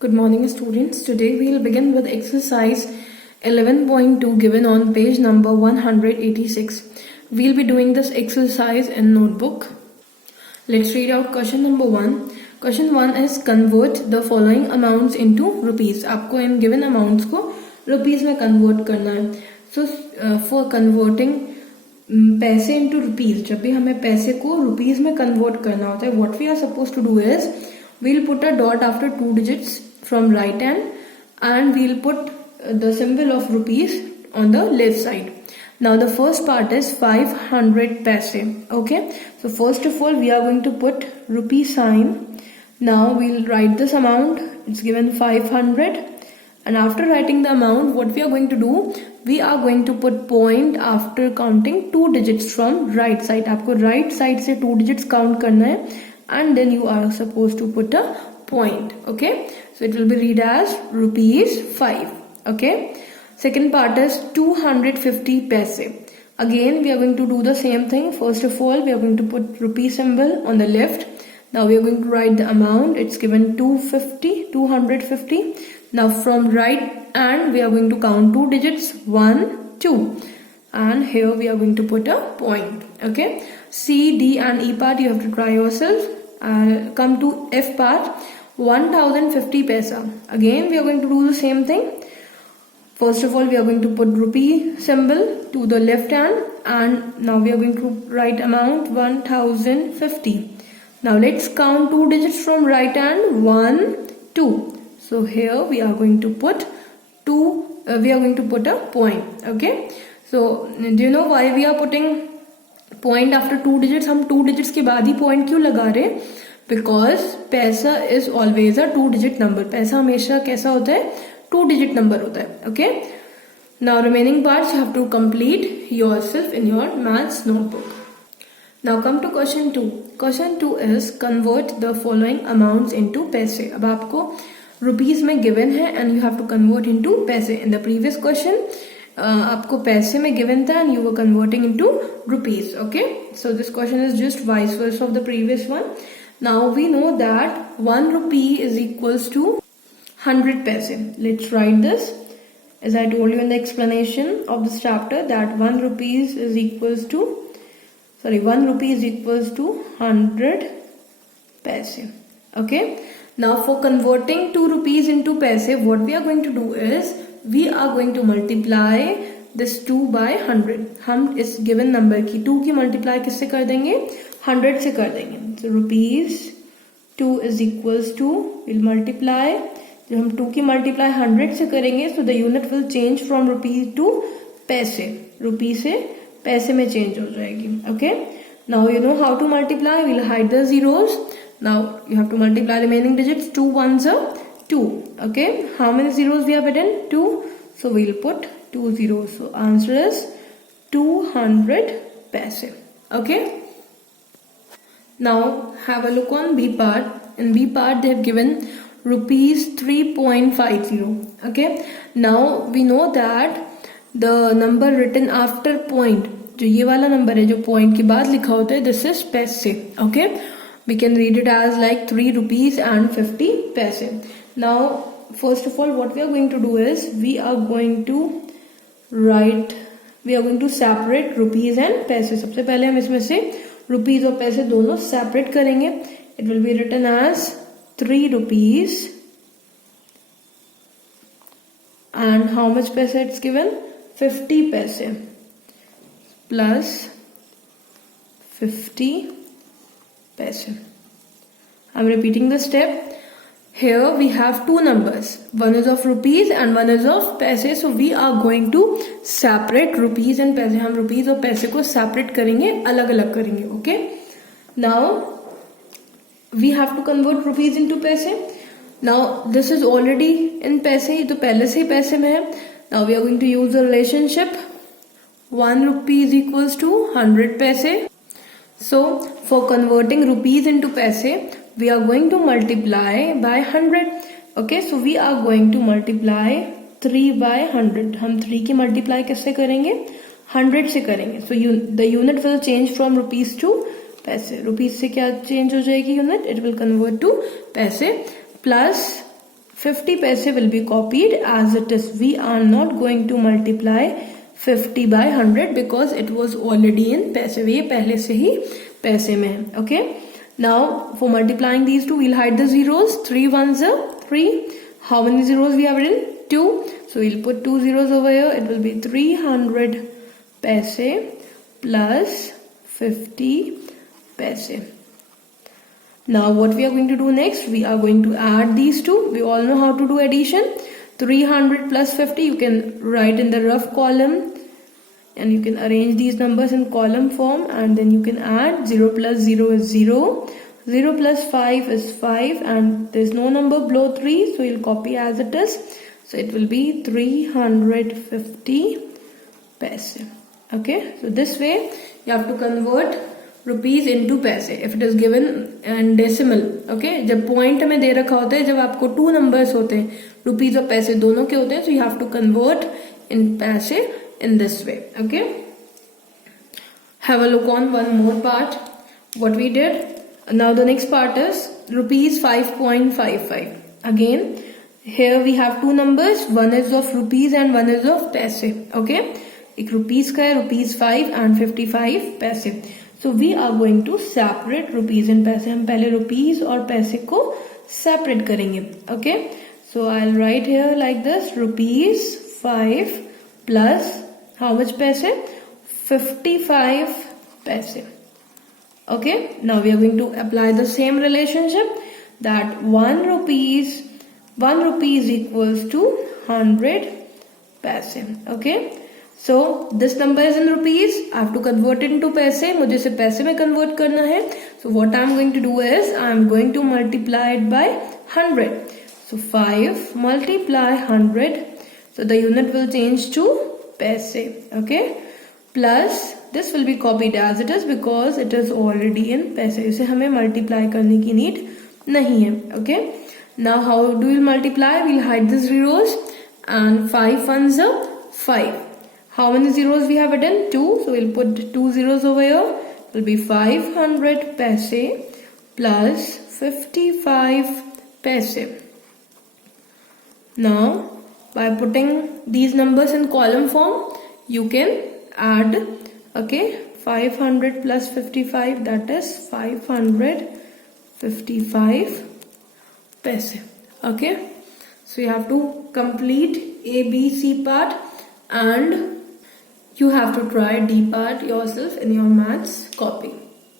Good morning, students. Today we will begin with exercise 11.2 given on page number 186. We'll be doing this exercise in notebook. Let's read out question number 1. Question 1 is convert the following amounts into rupees. आपको इन given amounts को rupees में convert करना है. So for converting पैसे into rupees, जब भी हमें पैसे को rupees में convert करना होता है, what we are supposed to do is we'll put a dot after two digits from right hand and we'll put the symbol of rupees on the left side. Now the first part is 500 paise. Okay, so first of all we are going to put rupee sign. Now we'll write this amount. It's given 500, and after writing the amount, what we are going to do, we are going to put point after counting two digits from right side. आपको right side से two digits count करना है, and then you are supposed to put a point. Okay, so it will be read as rupees 5. Okay, second part is 250 paise. Again we are going to do the same thing. First of all we are going to put rupee symbol on the left. Now we are going to write the amount. It's given 250. Now from right hand we are going to count two digits, 1, 2, and here we are going to put a point. Okay, C, D and E part you have to try yourself. Come to F part, 1050 paisa. Again we are going to do the same thing. First of all we are going to put rupee symbol to the left hand, and now we are going to write amount 1050. Now let's count two digits from right hand, 1, 2. So here we are going to put a point. Okay, so do you know why we are putting point after two digits? हम two digits के बाद ही point क्यों लगा रहे? Because पैसा is always a two digit number. पैसा हमेशा कैसा होता है? Two digit number होता है. Okay, now remaining parts you have to complete yourself in your maths notebook. Now come to question 2. Question 2 is convert the following amounts into paise. अब आपको rupees में given है and you have to convert into paise. In the previous question आपको पैसे में given था and you were converting into rupees. Okay, so this question is just vice versa of the previous one. Now we know that 1 rupee is equals to 100 paise. Let's write this. As I told you in the explanation of this chapter that 1 rupee is equals to 100 paise. Okay, now for converting 2 rupees into paise, what we are going to do is we are going to multiply this 2 by 100. हम इस given number की 2 की multiply किससे कर देंगे? 100 से कर देंगे. So rupees 2 is equals to, we'll multiply, जब हम 2 की multiply 100 से करेंगे, so the unit will change from rupees to paise. रुपी से पैसे में change हो जाएगी. Okay, now you know how to multiply. We'll hide the zeros. Now you have to multiply remaining digits. 2 ones are 2. Okay, how many zeros we have hidden? 2. So we'll put 2 zeros. So answer is 200 paise. Okay, now have a look on B part. In B part they have given rupees 3.50. Okay, now we know that the number written after point, जो ये वाला number है जो point के बाद लिखा होता है, this is paise. Okay, we can read it as like 3 rupees and 50 paise. Now first of all what we are going to do is we are going to separate rupees and paise. सबसे पहले हम इसमें से rupees और पैसे दोनों separate करेंगे. It will be written as 3 rupees and how much paise it's given? 50 paise plus 50 paise. I'm repeating the step. Here we have two numbers. One is of rupees and one is of paise. So we are going to separate rupees and paise. हम rupees और पैसे को separate करेंगे, अलग अलग करेंगे. Okay. Now we have to convert rupees into paise. Now this is already in paise. तो पहले से ही पैसे में है. Now we are going to use the relationship 1 rupee is equals to 100 paise. So for converting rupees into paise, we are going to multiply by 100. Okay, so we are going to multiply 3 by 100. हम 3 की multiply किससे करेंगे? 100 से करेंगे. So the unit will change from rupees to paise. Rupees से क्या change हो जाएगी unit? It will convert to paise plus 50 paise will be copied as it is. We are not going to multiply 50 by 100 because it was already in paise. ये पहले से ही पैसे में है. Okay. Now for multiplying these two, we'll hide the zeros. 3 ones are 3. How many zeros we have written? 2. So we'll put 2 zeros over here. It will be 300 paise plus 50 paise. Now what we are going to do next? We are going to add these two. We all know how to do addition. 300 plus 50 you can write in the rough column and you can arrange these numbers in column form, and then you can add 0 plus 0 is 0. 0 plus 5 is 5 and there is no number below 3, so you'll copy as it is. So it will be 350 paise. Okay, so this way you have to convert rupees into paise if it is given in decimal. Okay, जब point में दे रखा होता है, जब आपको 2 numbers होते हैं, rupees और पैसे दोनों के होते हैं, so you have to convert in paise in this way. Okay, have a look on one more part what we did. Now the next part is rupees 5.55. Again here we have two numbers, one is of rupees and one is of paise. Okay, एक rupees का है, rupees 5 and 55 paise. So we are going to separate rupees and paise. हम पहले rupees और पैसे को separate करेंगे. Okay, so I'll write here like this: rupees 5 plus how much paise? 55 paise. Okay, now we are going to apply the same relationship that 1 rupees equals to 100 paise. Okay, so this number is in rupees. I have to convert it into paise. मुझे इसे पैसे में convert करना है. So what I am going to do is I am going to multiply it by 100. So 5 multiply 100. So the unit will change to paise. Okay, plus this will be copied as it is because it is already in paise. इसे हमें multiply करने की need नहीं है. Okay, now how do we multiply? We'll hide the zeros and 5 ones are 5. How many zeros we have written? 2. So we'll put 2 zeros over here. It will be 500 paise plus 55 paise. Now by putting these numbers in column form, you can add. Okay, 500 plus 55, that is 555 paise. Okay, so you have to complete A, B, C part and you have to try D part yourself in your maths copy.